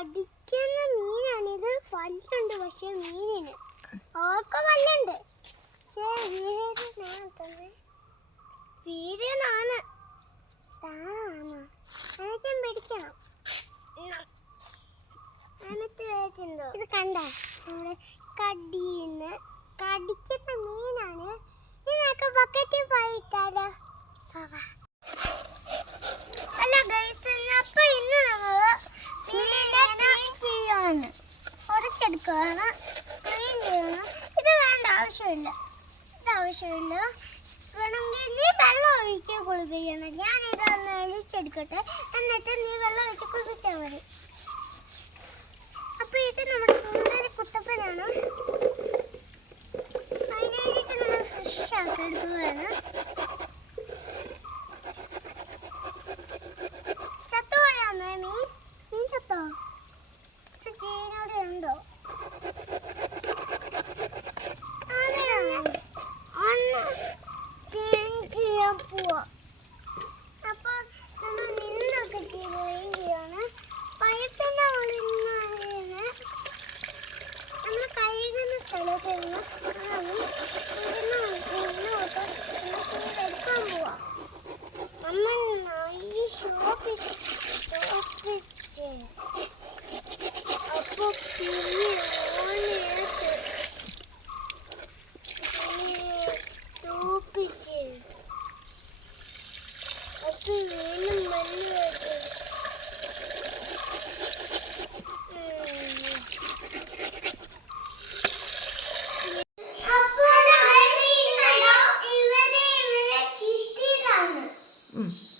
കടിക്കുന്ന മീനാണിത് പല്ലുണ്ട് പക്ഷെ മീനിന്. അവർക്ക് പല്ലുണ്ട്. പിടിക്കണം. ഇത് കണ്ട. നമ്മുടെ കടിന്ന് കടിക്കുന്ന മീനാണ്. ഇതിനൊക്കെ ബക്കറ്റിൽ പോയിട്ടാലോ വെക്കണം ക്ലീൻ ഇത് വേണ്ട ആവശ്യമില്ല. ഇത് ആവശ്യമില്ല. വേണമെങ്കിൽ നീ വെള്ളം ഒഴിച്ച് കുളിപ്പിക്കണം. ഞാൻ ഇതൊന്ന് ഒഴിച്ചെടുക്കട്ടെ. എന്നിട്ട് നീ വെള്ളം ഒഴിച്ച് കുളിപ്പിച്ചാൽ മതി. അപ്പോൾ ഇത് നമ്മുടെ സുന്ദരി കുട്ടപ്പനാണ്. 不嗯。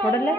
കൊടല്ലേ